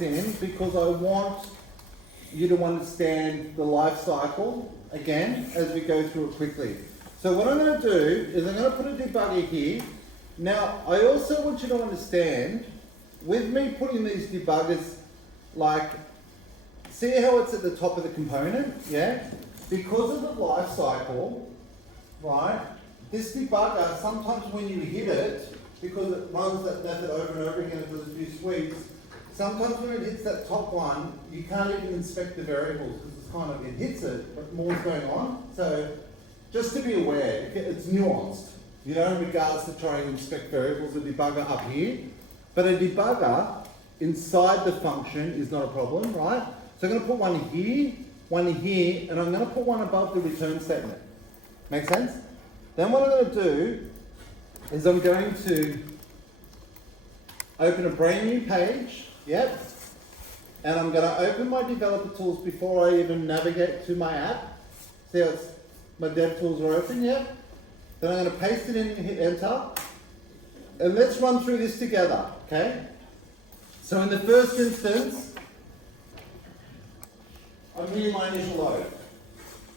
in because I want you to understand the life cycle again as we go through it quickly. So what I'm going to do is I'm going to put a debugger here. Now I also want you to understand, with me putting these debuggers, like, see how it's at the top of the component, yeah? Because of the life cycle, right, this debugger, sometimes when you hit it, because it runs that method over and over again and does a few sweeps, sometimes when it hits that top one, you can't even inspect the variables because it's kind of, it hits it, but more's going on. So just to be aware, it's nuanced, you know, in regards to trying to inspect variables, a debugger up here. But a debugger inside the function is not a problem, right? So I'm going to put one here, and I'm going to put one above the return statement. Make sense? Then what I'm going to do is I'm going to open a brand new page, yep, and I'm going to open my developer tools before I even navigate to my app. See how it's, my dev tools are open, yep. Then I'm going to paste it in and hit enter. And let's run through this together, okay? So in the first instance, I'm hitting my initial load.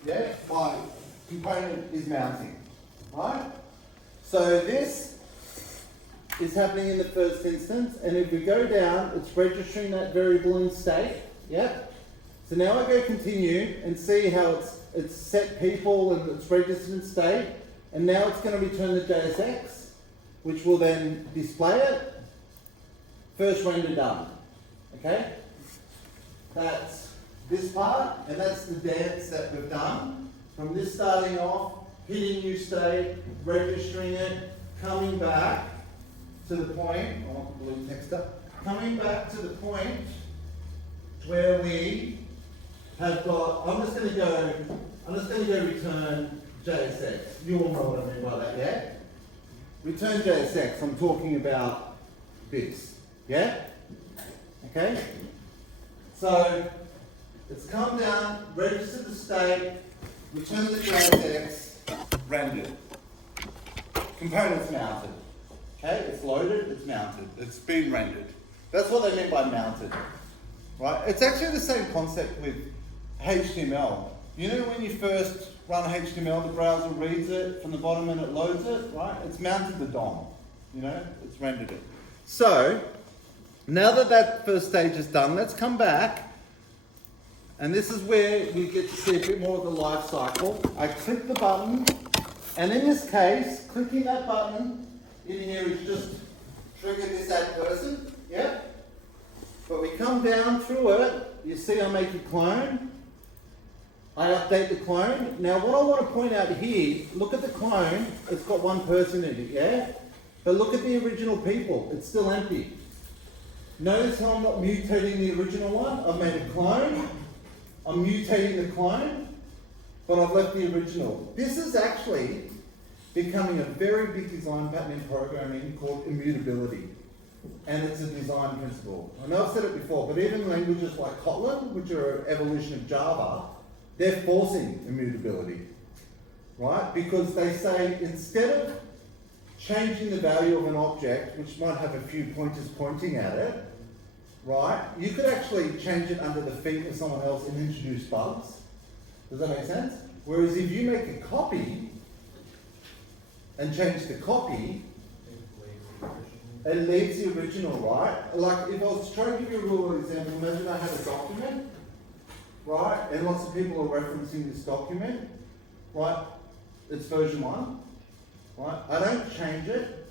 Yeah, my component is mounting, right? So this is happening in the first instance, and if we go down, it's registering that variable in state, yeah? So now I go continue and see how it's set people and it's registered in state, and now it's going to return the JSX, which will then display it. First render done, okay? That's this part, and that's the dance that we've done. From this starting off, hitting new state, registering it, coming back to the point, I want the blue text up, coming back to the point where we have got, I'm just going to go return JSX. You all know what I mean by that, yeah? Return JSX, I'm talking about this, yeah? Okay? So, it's come down, registered the state, return the JSX, rendered. Components mounted. Okay, it's loaded, it's mounted, it's been rendered. That's what they mean by mounted, right? It's actually the same concept with HTML. You know when you first run HTML, the browser reads it from the bottom and it loads it, right? It's mounted the DOM, you know, it's rendered it. So, now that that first stage is done, let's come back, and this is where we get to see a bit more of the life cycle. I click the button, and in this case, clicking that button in here is just trigger this add person, yeah? But we come down through it, you see I make a clone, I update the clone. Now what I want to point out here, look at the clone, it's got one person in it, yeah? But look at the original people, it's still empty. Notice how I'm not mutating the original one? I've made a clone, I'm mutating the clone, but I've left the original. This is actually becoming a very big design pattern in programming called immutability. And it's a design principle. I know I've said it before, but even languages like Kotlin, which are an evolution of Java, they're forcing immutability, right? Because they say instead of changing the value of an object, which might have a few pointers pointing at it, right? You could actually change it under the feet of someone else and introduce bugs. Does that make sense? Whereas if you make a copy and change the copy, it leaves the original, right? Like if I was trying to give you a real world example, imagine I had a document, right? And lots of people are referencing this document, right? It's version 1, right? I don't change it.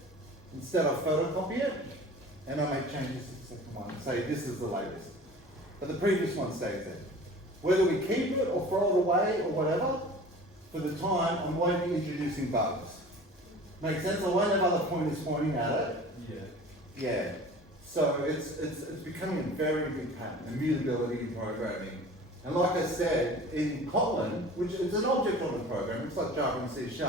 Instead I photocopy it and I make changes to the second one. Say this is the latest. But the previous one stays there. Whether we keep it or throw it away or whatever, for the time, I won't be introducing bugs. Make sense? I won't have other pointers pointing at it. Yeah. So it's becoming a very big pattern, immutability in programming. And like I said, in Kotlin, which is an object-oriented program, it's like Java and C#,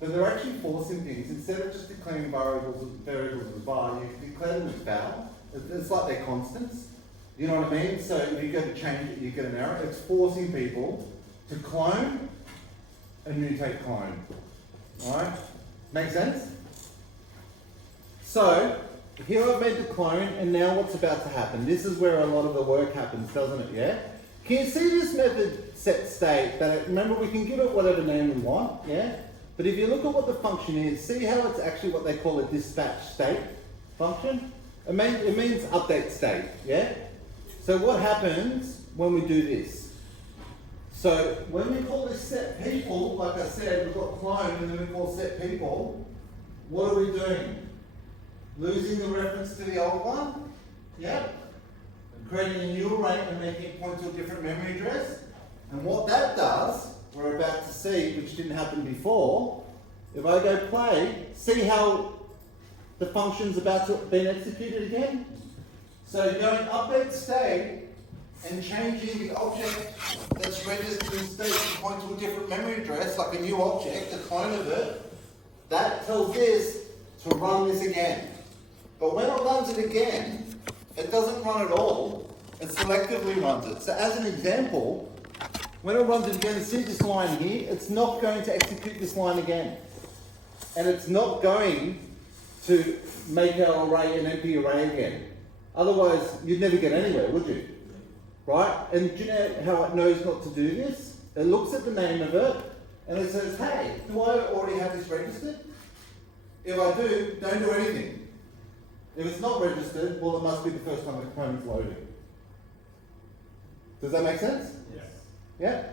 but they're actually forcing things. Instead of just declaring variables as var, you declare them as val. It's like they're constants. You know what I mean? So if you go to change it, you get an error. It's forcing people to clone and mutate clone. Alright? Make sense? So, here I've made the clone, and now what's about to happen? This is where a lot of the work happens, doesn't it, yeah? Can you see this method set state, remember we can give it whatever name we want, yeah? But if you look at what the function is, see how it's actually what they call a dispatch state function? It means update state, yeah? So what happens when we do this? So when we call this set people, like I said, we've got clone and then we call set people, what are we doing? Losing the reference to the old one, yeah? Creating a new array and making it point to a different memory address. And what that does, we're about to see, which didn't happen before, if I go play, see how the function's about to be executed again? So going update state and changing the object that's registered in state to point to a different memory address, like a new object, a clone of it, that tells this to run this again. But when it runs it again, it doesn't run it all, it selectively runs it. So as an example, when it runs it again, see this line here, it's not going to execute this line again. And it's not going to make our array an empty array again. Otherwise, you'd never get anywhere, would you? Right? And do you know how it knows not to do this? It looks at the name of it, and it says, hey, do I already have this registered? If I do, don't do anything. If it's not registered, well, it must be the first time the component's loading. Does that make sense? Yes. Yeah?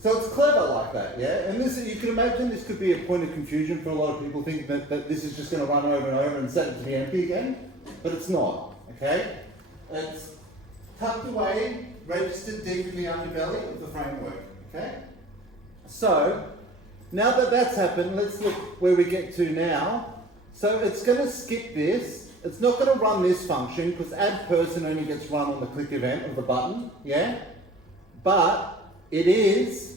So it's clever like that, yeah? And this, you can imagine this could be a point of confusion for a lot of people thinking that this is just going to run over and over and set it to be empty again, but it's not, okay? It's tucked away, registered deep in the underbelly of the framework, okay? So, now that that's happened, let's look where we get to now. So it's going to skip this. It's not going to run this function because add person only gets run on the click event of the button, yeah? But it is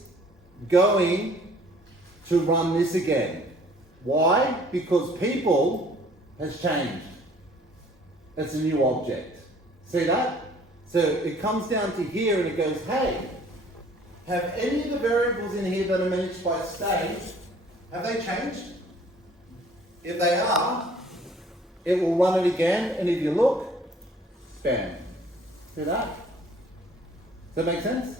going to run this again. Why? Because people has changed. It's a new object. See that? So it comes down to here and it goes, hey, have any of the variables in here that are managed by state, have they changed? If they are, it will run it again, and if you look, bam. See that? Does that make sense?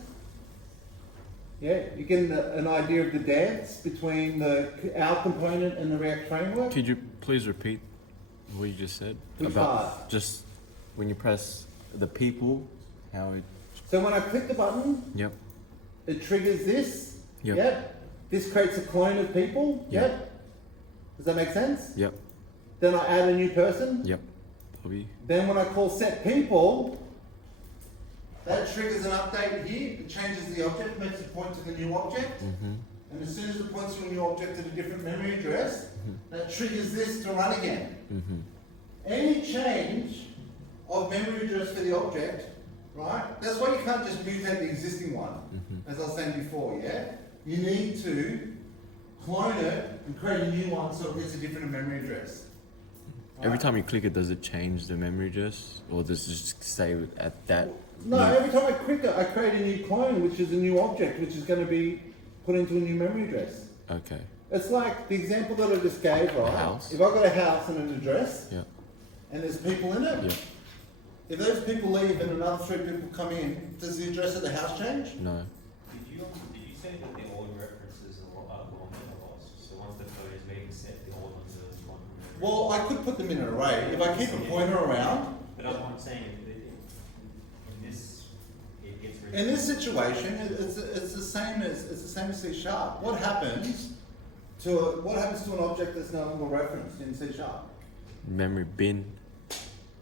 Yeah, you get an idea of the dance between our component and the React framework? Could you please repeat what you just said? Which part? Just when you press the people, how it... So when I click the button, Yep. it triggers this. Yep. Yep. This creates a clone of people. Yep. Does that make sense? Yep. Then I add a new person. Yep. Bobby. Then when I call set people, that triggers an update here. It changes the object, makes it point to the new object. Mm-hmm. And as soon as it points to a new object at a different memory address, that triggers this to run again. Mm-hmm. Any change of memory address for the object, right? That's why you can't just mutate the existing one, as I was saying before, yeah? You need to clone it and create a new one so it gets a different memory address. Every Right? time you click it, does it change the memory address? Or does it just stay at that? No, every time I click it, I create a new clone, which is a new object, which is going to be put into a new memory address. Okay. It's like the example that I just gave, right? house. If I've got a house and an address, Yeah. and there's people in it, Yeah. if those people leave and another 3 people come in, does the address of the house change? No. Did you say that the old references are long lost? So once the code is made and set, the old ones are long? Well, I could put them in an array. If I keep a pointer around, But that's what I'm saying. In this, it gets rid of. in this situation, it's the same as C#. What happens to an object that's no longer referenced in C#? Memory bin.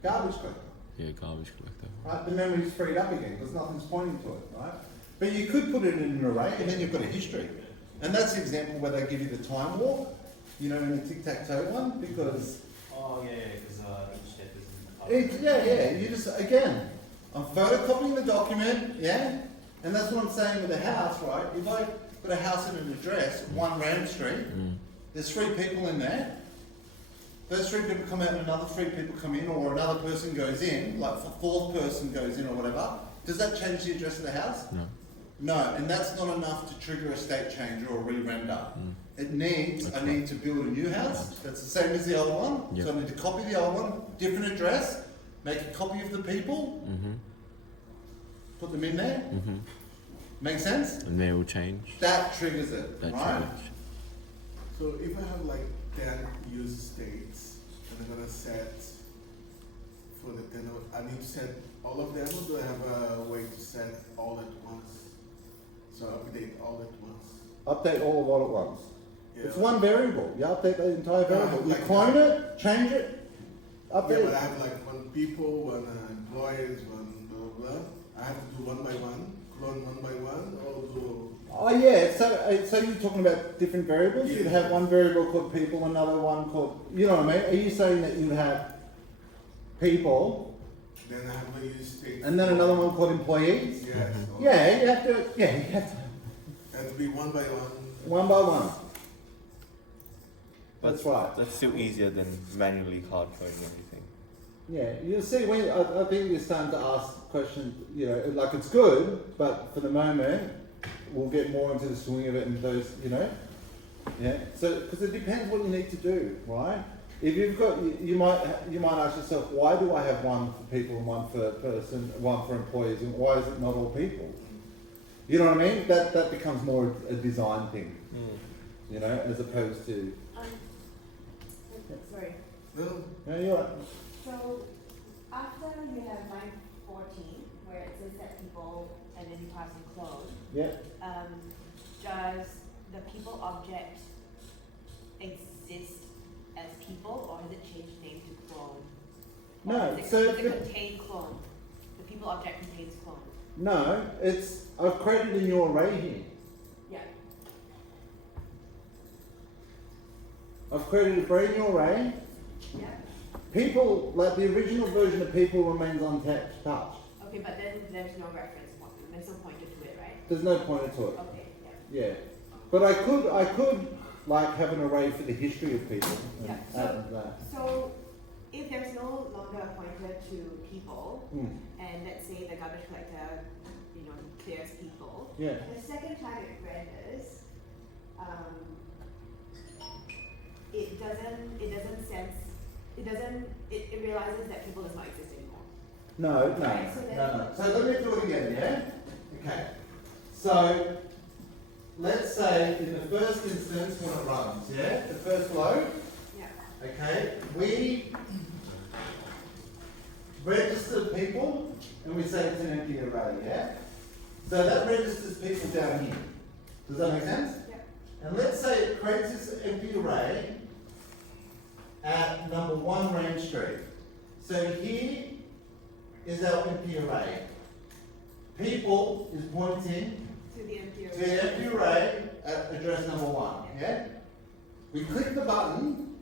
Garbage collector. Yeah, garbage collector. Right, the memory's freed up again because nothing's pointing to it, right? But you could put it in an array and then you've got a history. And that's the example where they give you the time warp, you know, in the tic-tac-toe one, because... Oh, yeah, because each step isn't... yeah, you just, again, I'm photocopying the document, yeah? And that's what I'm saying with the house, right? If I put a house in an address, 1 Ram Street, there's 3 people in there. Those 3 people come out and another 3 people come in, or another person goes in, like the 4th person goes in or whatever. Does that change the address of the house? No. No, and that's not enough to trigger a state change or a re-render. It needs, I need to build a new house, that's the same as the old one. Yep. So I need to copy the old one, different address, make a copy of the people, put them in there. Make sense? And they will change. That triggers it, That right? change. So if I have like 10 user states and I'm gonna set for the 10, I need to set all of them, or do I have a way to set all at once? So update all at once. Update all of what at once. Yeah. It's one variable. You update the entire variable. You like clone it, change it, Yeah, update but I it. have like one people, one employees, one blah blah blah. I have to do one by one, clone one by one, or do. Oh yeah, so you're talking about different variables? You'd Yeah. have one variable called people, another one called, you know what I mean? Are you saying that you'd have people, Then I have a user state. and then another one called employees? Yes. Yeah, you have to, you have to, Have to be one by one. one by one. That's right. That's still easier than manually hard coding everything. Yeah, you'll see when, I think you're starting to ask questions, you know, like it's good, but for the moment, we'll get more into the swing of it and those, you know? Yeah, so, because it depends what you need to do, right? If you've got, you might ask yourself, why do I have one for people and one for person, one for employees, and why is it not all people? You know what I mean? That becomes more a design thing, you know, as opposed to, Sorry. No. no, you're right. So after you have line 14, where it says that people and then you pass in clone, Yeah. does the people object exist as people, or has it changed name to clone? Or No, does it, so does the- it contain clone? The people object contains clone. No, it's, I've created a new array here. Yeah. I've created a brand new array. Yeah. People, like the original version of people remains untouched. Okay, but then there's no reference point. There's no pointer to it, right? There's no pointer to it. Okay. Yeah. Yeah. But I could like have an array for the history of people. And Yeah, add that. So if there's no longer a pointer to people, Mm. and let's say the garbage collector, you know, clears people, Yeah. the second time it renders, it realizes that people does not exist anymore. No. Right, so then- No. So let me do it again, yeah? Okay. So let's say in the first instance when it runs, yeah? The first load, Yeah. okay, we register people and we say it's an empty array, yeah? So that registers people down here. Does that make sense? Yeah. And let's say it creates this empty array at number 1 Range Street. So here is our empty array. People is pointing To the empty to the empty array at address number 1, yeah? We click the button,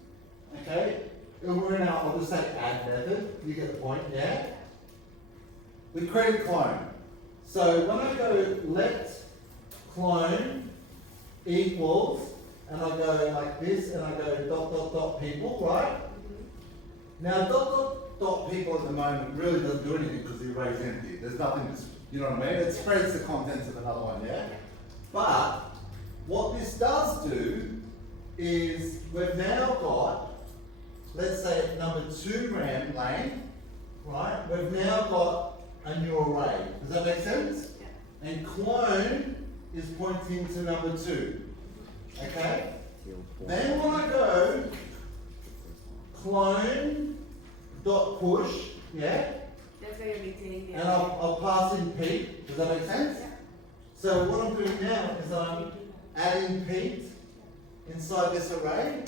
okay? And we're in our, I'll just say add method, you get the point, yeah? We create a clone. So when I go let clone equals, and I go like this, and I go ... people, right? Now ... people at the moment really doesn't do anything because the array's empty. There's nothing to, you know what I mean? It spreads the contents of another one, yeah? But what this does do is we've now got, let's say at number 2 Ram Lane, right? We've now got a new array. Does that make sense? Yeah. And clone is pointing to number 2. Okay? Then when I go clone dot push, yeah? That's where you're maintaining the And I'll pass in Pete. Does that make sense? Yeah. So what I'm doing now is I'm adding Pete inside this array.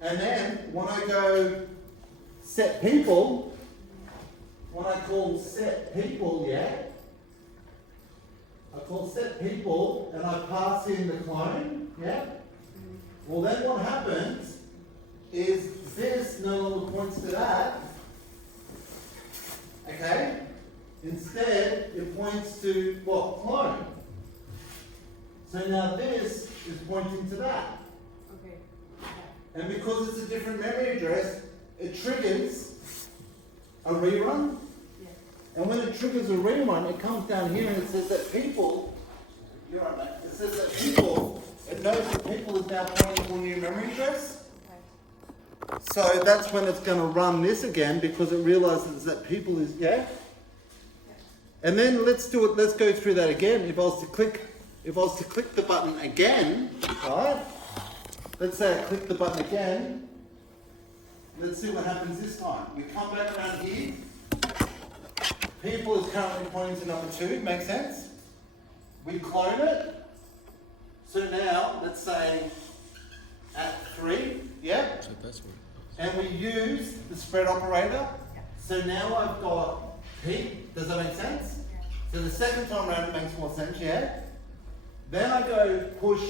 And then when I go set people, when I call set people, yeah? I call set people and I pass in the clone, yeah? Well then what happens is this no longer points to that. Okay? Instead, it points to what? Clone. So now this is pointing to that. Okay. Yeah. And because it's a different memory address, it triggers a rerun. Yeah. And when it triggers a rerun, it comes down here and it says that people You're right, mate. It says that people, it knows that people is now pointing to a new memory address. So that's when it's going to run this again because it realizes that people is, yeah? And then let's do it, let's go through that again. If I was to click the button again, right? Let's say I click the button again. Let's see what happens this time. We come back around here. People is currently pointing to number 2, makes sense? We clone it. So now, let's say at 3, yeah? So that's what. And we use the spread operator. So now I've got Pete. Does that make sense? So the second time around it makes more sense, yeah? Then I go push,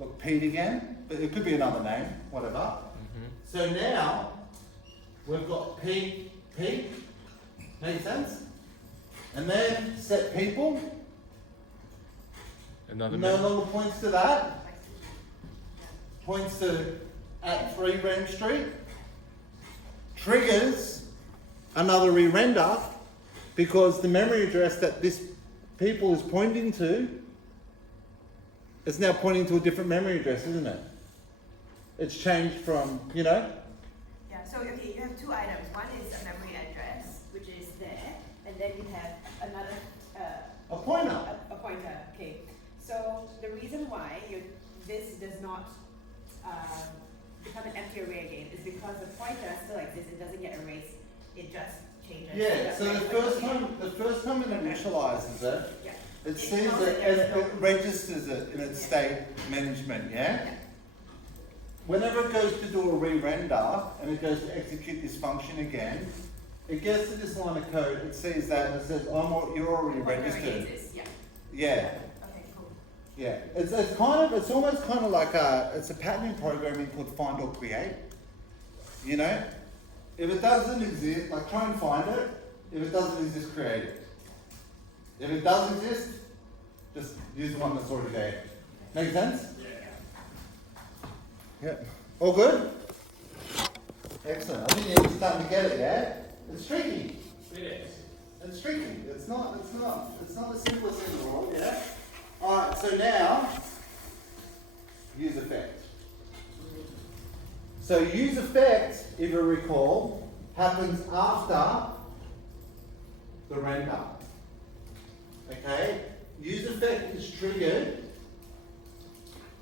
look, Pete again, but it could be another name, whatever. So now we've got Pete, make sense? And then set people, Another no mem- longer points to that, points to at 3 Ram Street, triggers another re-render because the memory address that this people is pointing to is now pointing to a different memory address, isn't it? It's changed from, you know? Yeah, so okay, you have 2 items. One is a memory address, which is there, and then you have another A pointer. a pointer. Okay, so the reason why this does not become an empty array again is because the pointer still exists. It doesn't get erased. It just changes. Yeah, so the first time it initializes it, Yeah. it sees it and it registers it in its state management, yeah? Whenever it goes to do a re-render and it goes to execute this function again, it gets to this line of code, it sees that and it says, you're already registered. Exists, yeah. Yeah, Okay, cool. yeah. It's almost kind of like it's a pattern in programming called find or create. You know? If it doesn't exist, like try and find it. If it doesn't exist, create it. If it does exist, just use the one that's already there. Make sense? Yeah. All good? Excellent. I think you're starting to get it, yeah? It's tricky. It is. It's tricky. It's not the simplest thing in the world, yeah? Alright, so now, use effect. So use effect, if you recall, happens after the render. Okay? Use effect is triggered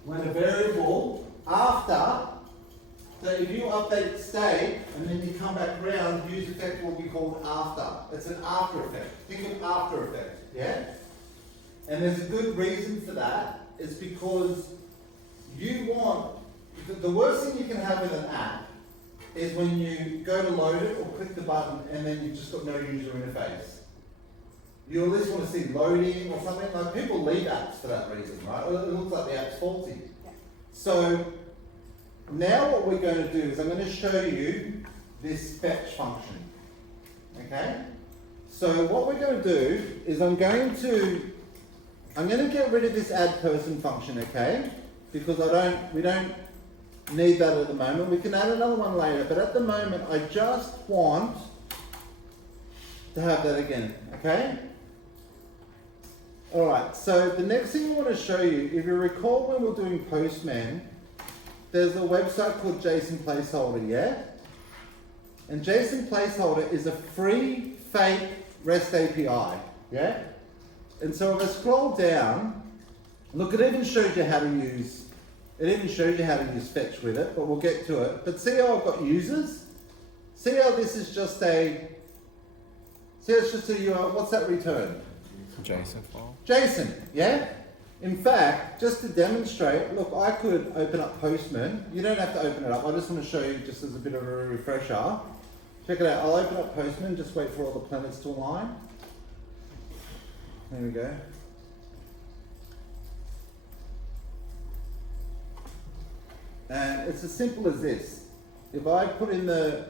when a variable after, so if you update state and then you come back around, use effect will be called after. It's an after effect. Think of after effect, yeah? And there's a good reason for that. It's because you want, the worst thing you can have with an app is when you go to load it or click the button and then you've just got no user interface. You at least want to see loading or something. Like people leave apps for that reason, right? It looks like the app's faulty. Yeah. So now what we're going to do is I'm going to show you this fetch function. Okay? So what we're going to do is I'm going to get rid of this add person function, okay? Because we don't need that at the moment. We can add another one later, but at the moment I just want to have that again, okay? Alright, so the next thing I want to show you, if you recall when we're doing Postman, there's a website called JSON Placeholder, yeah? And JSON Placeholder is a free, fake REST API, yeah? And so if I scroll down, look, it even shows you how to use fetch with it, but we'll get to it. But see how I've got users? See how this is just it's just a URL, what's that return? JSON file. JSON, yeah? In fact, just to demonstrate, look, I could open up Postman. You don't have to open it up. I just want to show you just as a bit of a refresher. Check it out. I'll open up Postman, just wait for all the planets to align. There we go. And it's as simple as this. If I put in the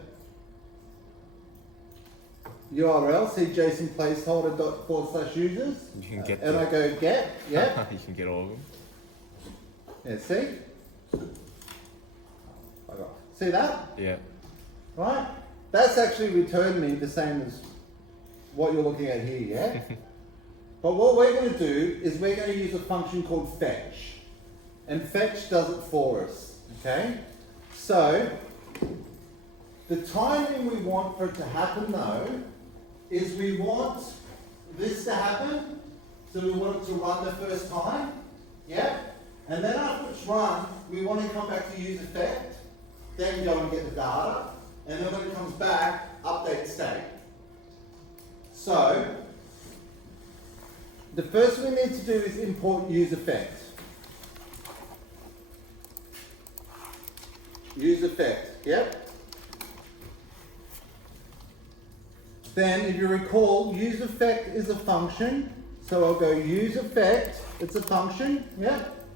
URL, see JSON placeholder./users, You can get and I go get, yeah, you can get all of them. yeah, see? See that? Yeah. Right? That's actually returned me the same as what you're looking at here, yeah? But what we're going to do is we're going to use a function called fetch. And fetch does it for us, okay? So, the timing we want for it to happen though, is we want this to happen, so we want it to run the first time, yeah? And then after it's run, we want to come back to use effect, then go and get the data, and then when it comes back, update state. So, the first thing we need to do is import use effect. Use effect, yep. Then, if you recall, use effect is a function. So I'll go use effect, it's a function, yep.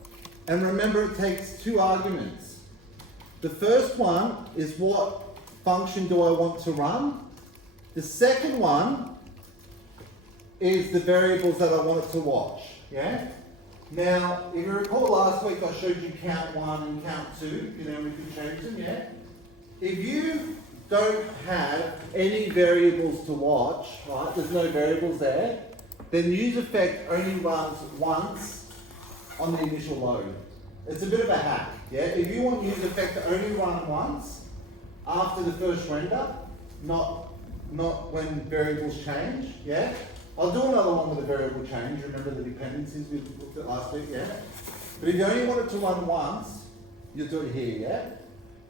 And remember it takes two arguments. The first one is what function do I want to run. The second one is the variables that I want it to watch, yeah? Now, if you recall last week I showed you count 1 and count 2, you know, we can change them, yeah? If you don't have any variables to watch, right, there's no variables there, then use effect only runs once on the initial load. It's a bit of a hack, yeah? If you want use effect to only run once after the first render, not when variables change, yeah? I'll do another one with a variable change. Remember the dependencies we looked at last week, yeah? But if you only want it to run once, you'll do it here, yeah?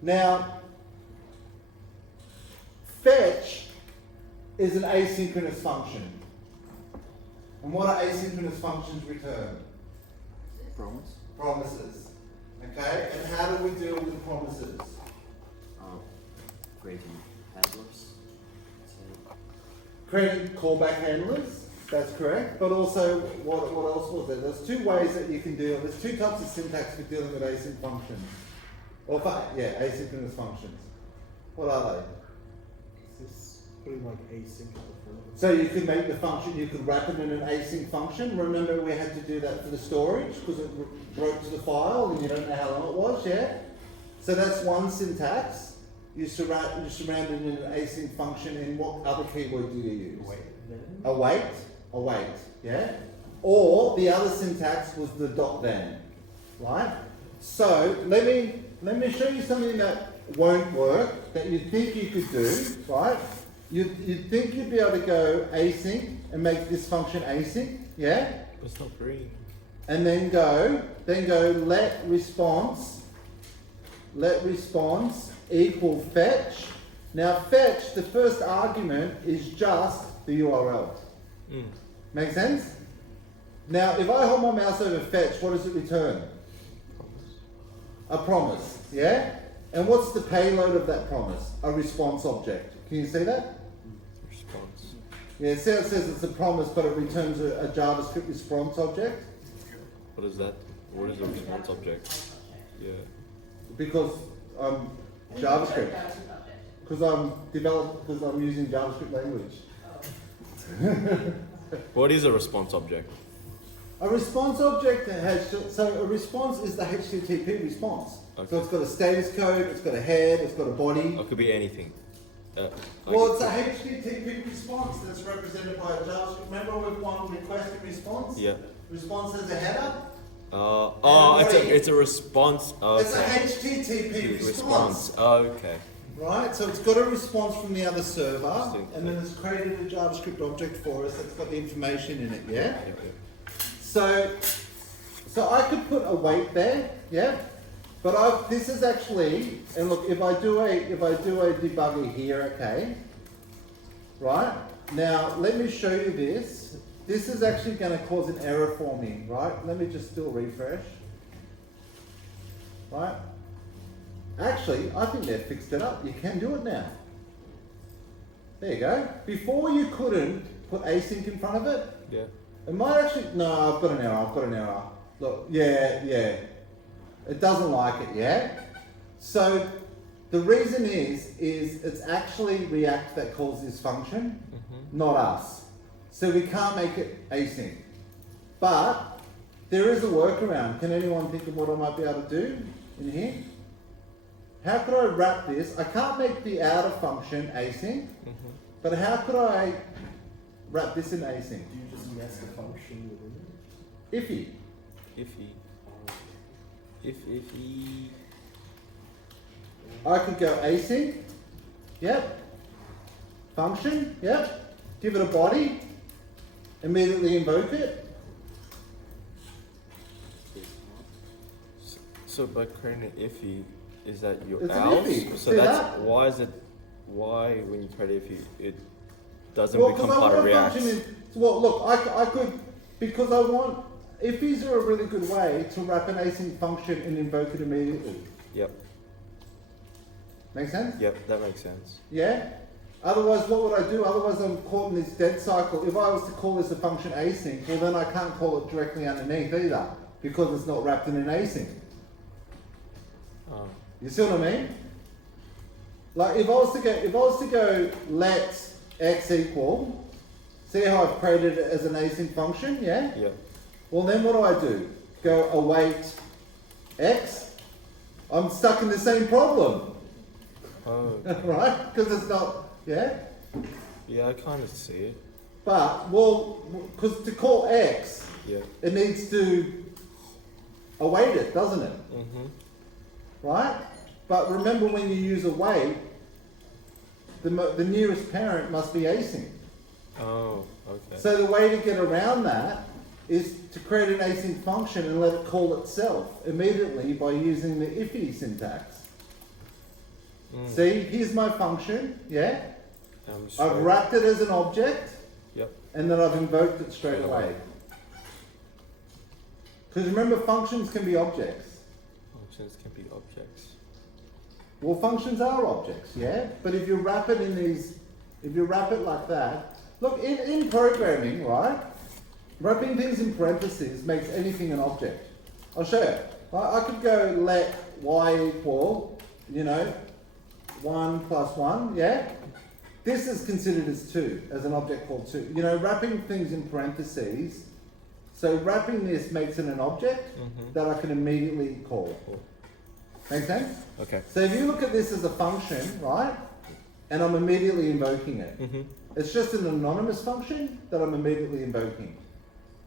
Now, fetch is an asynchronous function. And what are asynchronous functions return? Promise. Promises. Okay? And how do we deal with promises? Creating handlers. So, Creating callback handlers, that's correct. But also, what else was there? There's two ways that you can deal. There's two types of syntax for dealing with async functions. Or, asynchronous functions. What are they? Is this putting like async at the front? So you could make the function, you could wrap it in an async function. Remember we had to do that for the storage because it wrote to the file and you don't know how long it was, yeah? So that's one syntax. You surround it in an async function, and what other keyword do you use? Await, yeah? Or the other syntax was the .then, right? So let me show you something that won't work, that you think you could do, right? You'd think you'd be able to go async and make this function async, yeah? It's not green. And then go let response equal fetch. Now fetch, the first argument is just the URL. Make sense? Now if I hold my mouse over fetch, what does it return? A promise, yeah? And what's the payload of that promise? A response object. Can you see that? Response. Yeah, see how it says it's a promise, but it returns a JavaScript response object? What is that? What is a response object? Yeah. Because JavaScript. Because I'm using JavaScript language. What is a response object? A response object so a response is the HTTP response. Okay. So it's got a status code, it's got a head, it's got a body. It could be anything. Well, it's a HTTP response that's represented by a JavaScript. Remember with one request and response? Yeah. Response has a header. It's a response. It's a HTTP response. Okay. Right, so it's got a response from the other server, Interesting. and then it's created a JavaScript object for us that's got the information in it, yeah? Okay. So I could put await there, yeah? But this is actually, and look, if I do a debugger here, okay? Right? Now, let me show you this. This is actually going to cause an error for me, right? Let me just do a refresh. Right? Actually, I think they've fixed it up. You can do it now. There you go. Before you couldn't put async in front of it. Yeah. It might actually, no, I've got an error. Look, yeah. It doesn't like it, yeah? So the reason is it's actually React that calls this function, not us. So we can't make it async. But there is a workaround. Can anyone think of what I might be able to do in here? How could I wrap this? I can't make the outer function async, but how could I wrap this in async. Do you just nest a function within it? Iffy. Iffy. Iffy. I could go async. Yep. Function. Yep. Give it a body. Immediately invoke it. So by creating an iffy, is that your It's an else? iffy. So See that's that? why when you create iffy it doesn't Well, become because I part want of a React. function in. Well, look, I could, because I want. Iffies are a really good way to wrap an async function and invoke it immediately. Yep. Make sense? Yep, that makes sense. Yeah? Otherwise, what would I do? Otherwise, I'm caught in this dead cycle. If I was to call this a function async, well, then I can't call it directly underneath either, because it's not wrapped in an async. Oh. You see what I mean? Like, if I was to go let x equal, see how I've created it as an async function, yeah? Yep. Well, then what do? Go await x? I'm stuck in the same problem, Oh. right? Because it's not, yeah? Yeah, I kind of see it. But, well, because to call x, Yeah. it needs to await it, doesn't it? Mhm. Right? But remember, when you use await, the nearest parent must be async. Oh. Okay. So the way to get around that is to create an async function and let it call itself immediately by using the iffy syntax. Mm. See, here's my function, yeah? I've Straight. wrapped it as an object, Yep. and then I've invoked it straight away. Because remember, functions can be objects. Functions can be objects. Well, functions are objects, yeah? But if you wrap it in these, if you wrap it like that, look, in programming, right? Wrapping things in parentheses makes anything an object. I'll show you. I could go let y equal, 1 plus 1, yeah? This is considered as 2, as an object called 2. Wrapping things in parentheses, so wrapping this makes it an object Mhm. that I can immediately call. Cool. Make sense? Okay. So if you look at this as a function, right, and I'm immediately invoking it, Mhm. it's just an anonymous function that I'm immediately invoking.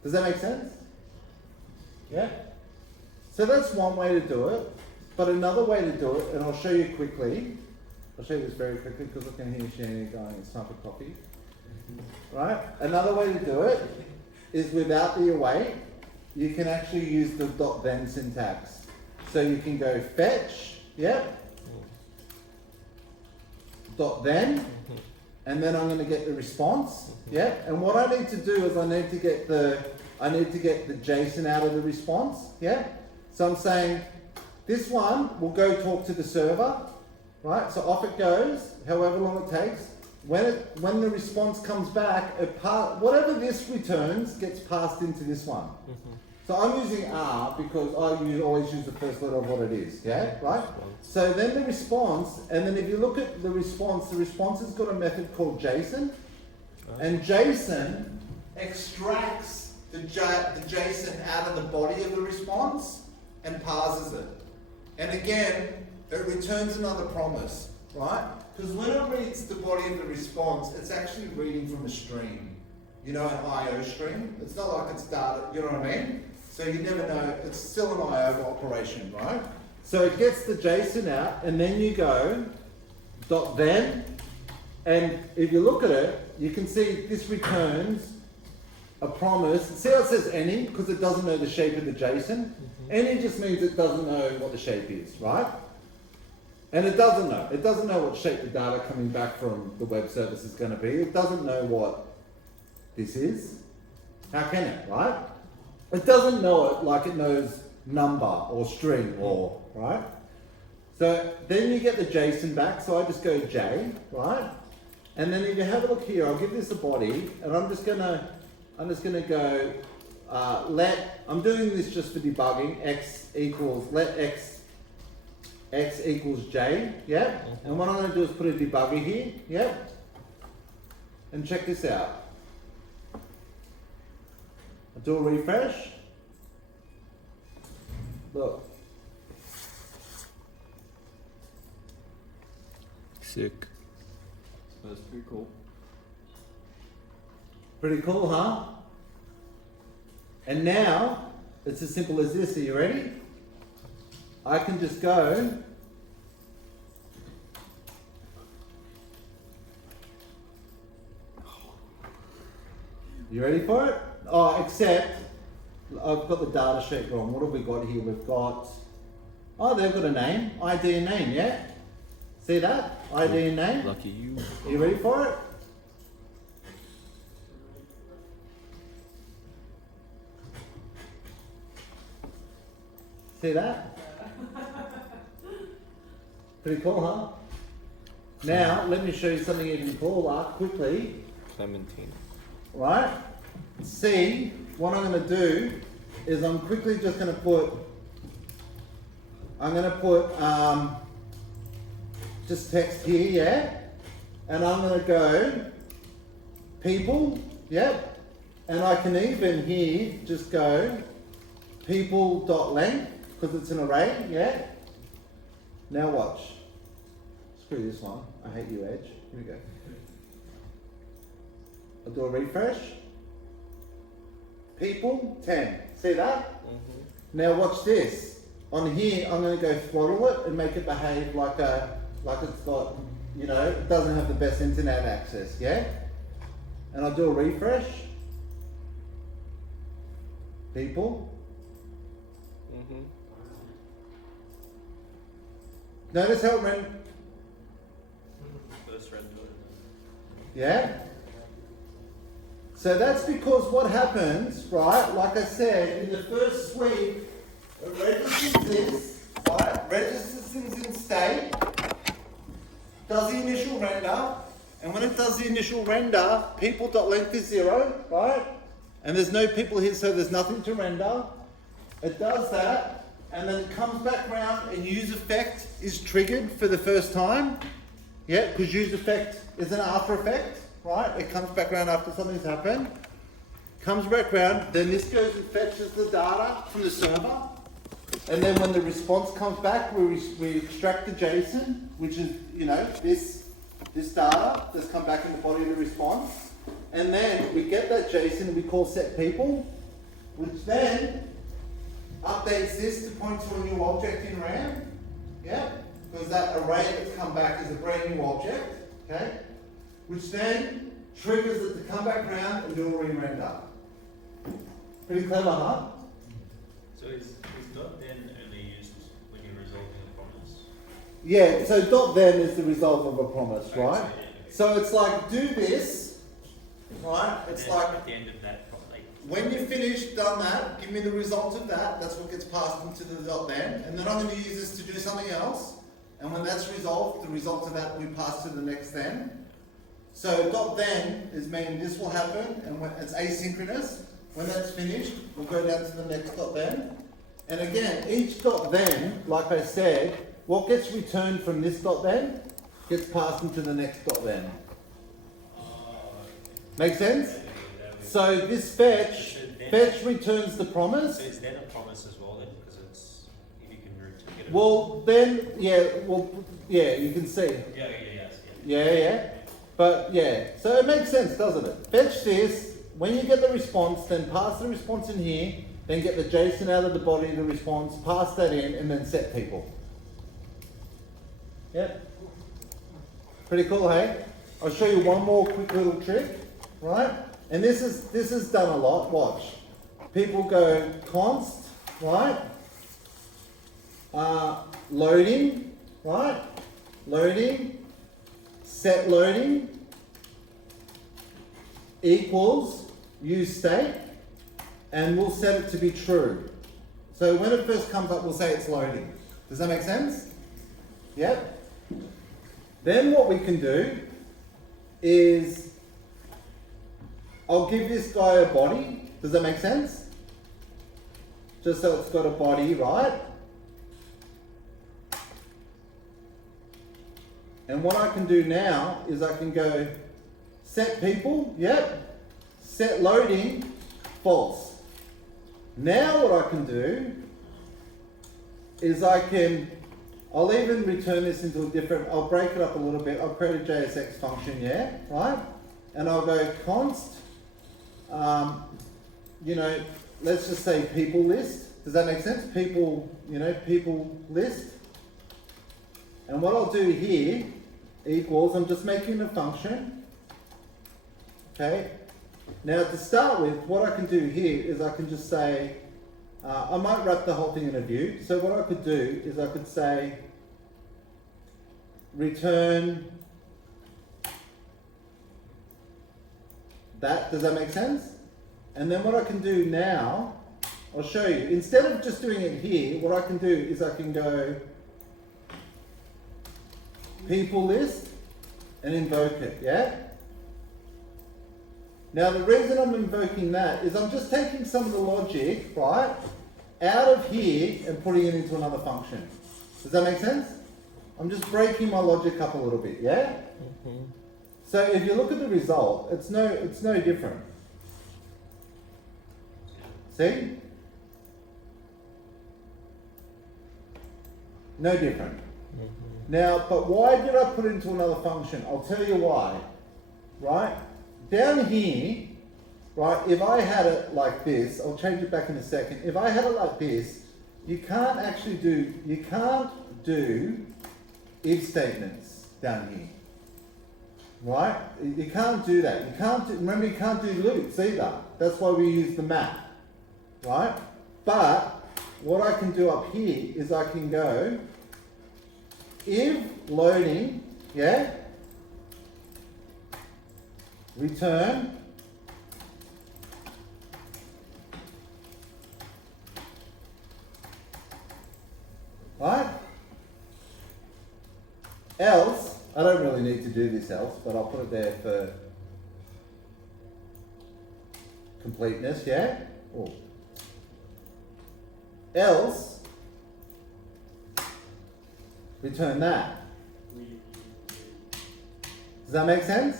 Does that make sense? Yeah? So that's one way to do it, but another way to do it, and I'll show you quickly, I'll show you this very quickly because I can hear Shani going, it's time for coffee. Right? Another way to do it is without the await, you can actually use the .then syntax. So you can go fetch, yep, .then, and then I'm going to get the response, yeah. And what I need to do is I need to get the JSON out of the response, yeah. So I'm saying this one will go talk to the server, right? So off it goes, however long it takes. When the response comes back, whatever this returns gets passed into this one. Mhm. So I'm using R because I always use the first letter of what it is, yeah, right? So then the response, and then if you look at the response has got a method called JSON, and JSON extracts the JSON out of the body of the response and parses it. And again, it returns another promise, right? Because when it reads the body of the response, it's actually reading from a stream. An IO stream. It's not like it's data, you know what I mean? So you never know, it's still an IO operation, right? So it gets the JSON out, and then you go .then, and if you look at it, you can see this returns a promise. See how it says any? Because it doesn't know the shape of the JSON. Any just means it doesn't know what the shape is, right? And it doesn't know. It doesn't know what shape the data coming back from the web service is going to be. It doesn't know what this is. How can it, right? It doesn't know it like it knows number or string or, right? So then you get the JSON back, so I just go J, right? And then if you have a look here, I'll give this a body, and I'm just gonna go I'm doing this just for debugging, let x equals j, yeah? And what I'm gonna do is put a debugger here, yeah? And check this out. I do a refresh. Look. Sick. That's pretty cool. Pretty cool, huh? And now, it's as simple as this. Are you ready? I can just go. You ready for it? Oh, except I've got the data sheet wrong. What have we got here? We've got, oh, they've got a name. ID and name, yeah? See that? ID and name. Lucky you. Are you ready for it? See that? Pretty cool, huh? Now, let me show you something even cooler quickly. Clementine. Right? See, what I'm going to do is I'm quickly just going to put, just text here, yeah? And I'm going to go people, yep. And I can even here just go people.length because it's an array, yeah? Now watch. Screw this one. I hate you, Edge. Here we go. I'll do a refresh. People, 10. See that? Mm-hmm. Now watch this. On here, I'm going to go throttle it and make it behave like it's got, you know, it doesn't have the best internet access, yeah? And I'll do a refresh. People. Mm-hmm. Notice how it went, First red dot. yeah? So that's because what happens, right, like I said, in the first sweep, it registers this, right, registers things in state, does the initial render, and when it does the initial render, people.length is 0, right? And there's no people here, so there's nothing to render. It does that, and then it comes back around and use effect is triggered for the first time. Yeah, because use effect is an after effect, right? It comes back around after something's happened. Comes back around, then this goes and fetches the data from the server. And then when the response comes back, we extract the JSON, which is, you know, this data that's come back in the body of the response. And then we get that JSON and we call set people, which then updates this to point to a new object in RAM. Yeah, because that array that's come back is a brand new object. Okay, which then triggers it to come back around and do a re-render. Pretty clever, huh? So is dot then only used when you're resolving a promise? Yeah, so dot then is the result of a promise, Okay, right? so, yeah, So it's like do this, right? It's then like at the end of that, like when you finish, done that, give me the result of that. That's what gets passed into the dot then. And then I'm going to use this to do something else. And when that's resolved, the result of that we pass to the next then. So dot then is meaning this will happen, and when it's asynchronous. When that's finished, we'll go down to the next dot then. And again, each dot then, like I said, what gets returned from this dot then gets passed into the next dot then. Make sense? So this fetch returns the promise. So is then a promise as well then, because it's if you can get it. Well, then, yeah, you can see. Yeah. But yeah, so it makes sense, doesn't it? Fetch this, when you get the response, then pass the response in here, then get the JSON out of the body of the response, pass that in, and then set people. Yep. Pretty cool, hey? I'll show you one more quick little trick, right? And this is done a lot, watch. People go const, right? Loading, right? Loading, set loading, equals use state, and we'll set it to be true. So when it first comes up, we'll say it's loading. Does that make sense? Yep. Then what we can do is, I'll give this guy a body. Does that make sense? Just so it's got a body, right? And what I can do now is I can go set people, yep. Set loading, false. Now what I can do is I'll even return this into a different, I'll break it up a little bit. I'll create a JSX function, yeah, right? And I'll go const you know, let's just say people list. Does that make sense? People, you know, people list. And what I'll do here equals, I'm just making a function. Okay. Now to start with, what I can do here is I can just say, I might wrap the whole thing in a view. So what I could do is I could say, return that. Does that make sense? And then what I can do now, I'll show you. Instead of just doing it here, what I can do is I can go people list and invoke it, yeah? Now the reason I'm invoking that is I'm just taking some of the logic, right, out of here and putting it into another function. Does that make sense? I'm just breaking my logic up a little bit, yeah? So if you look at the result, it's no different. See? No different. Now, but why did I put it into another function? I'll tell you why. Right? Down here, right, if I had it like this, I'll change it back in a second. If I had it like this, you can't do if statements down here. Right? You can't do that. Remember, you can't do loops either. That's why we use the map. Right? But what I can do up here is I can go if loading, yeah, return right, else, I don't really need to do this else, but I'll put it there for completeness, yeah? Oh. Else, return that. Does that make sense?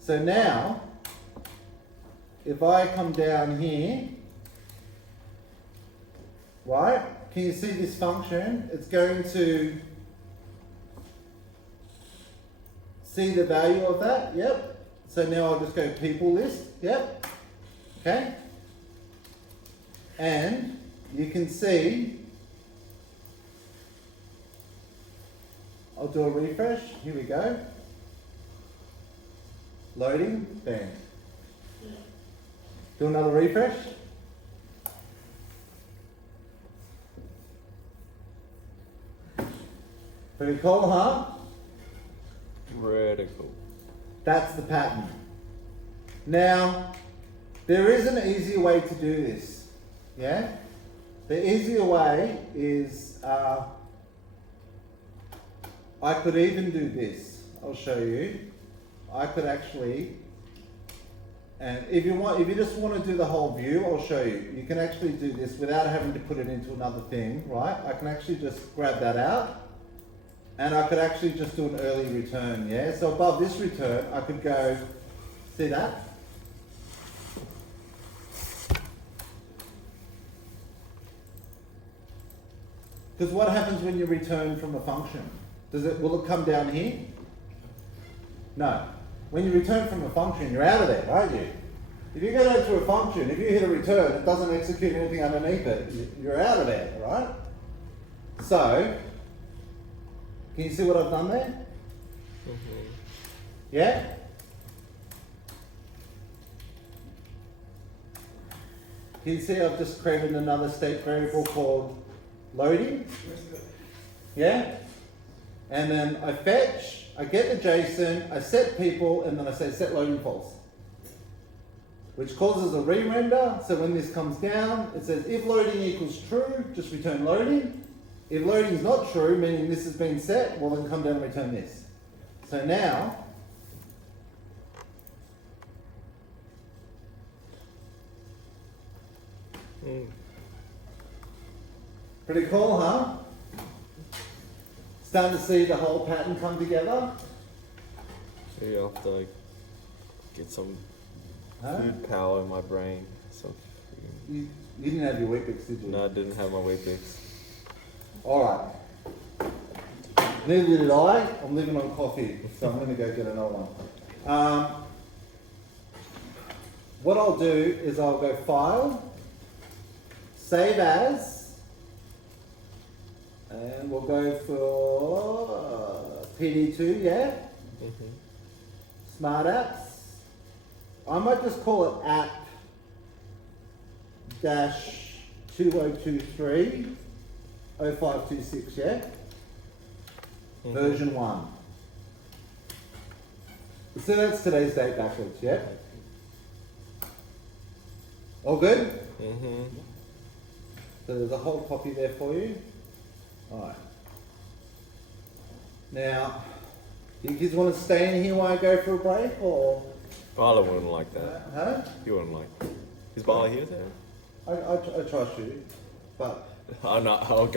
So now, if I come down here, right, can you see this function? It's going to see the value of that, yep. So now I'll just go people list, yep, okay. And you can see, I'll do a refresh, here we go. Loading, bam. Do another refresh. Pretty cool, huh? Radical. That's the pattern. Now, there is an easier way to do this. Yeah? The easier way is, I could even do this. I'll show you. I could actually, and if you just want to do the whole view, I'll show you. You can actually do this without having to put it into another thing, right? I can actually just grab that out, and I could actually just do an early return, yeah? So above this return, I could go, see that? Because what happens when you return from a function? Will it come down here? No. When you return from a function, you're out of there, aren't you? If you go down to a function, if you hit a return, it doesn't execute anything underneath it, you're out of there, right? So, can you see what I've done there? Yeah? Can you see I've just created another state variable called loading? Yeah? And then I fetch, I get the JSON, I set people, and then I say set loading false. Which causes a re-render, so when this comes down, it says if loading equals true, just return loading. If loading is not true, meaning this has been set, well then come down and return this. So now, pretty cool, huh? Starting to see the whole pattern come together. So you have to like get some Huh? food power in my brain. So You didn't have your Weet-Bix, did you? no, I didn't have my Weet-Bix. Alright. Neither did I. I'm living on coffee, so I'm going to go get another one. what I'll do is I'll go File, Save As, and we'll go for PD2, yeah? Smart Apps. I might just call it App dash 2023 0526, yeah? Version 1. So that's today's date backwards, yeah? All good? So there's a whole copy there for you. Alright. Now, do you kids want to stay in here while I go for a break, or? Bala wouldn't like that. Huh? He wouldn't like it. Is Bala here then? I trust you, but I'm not. I'll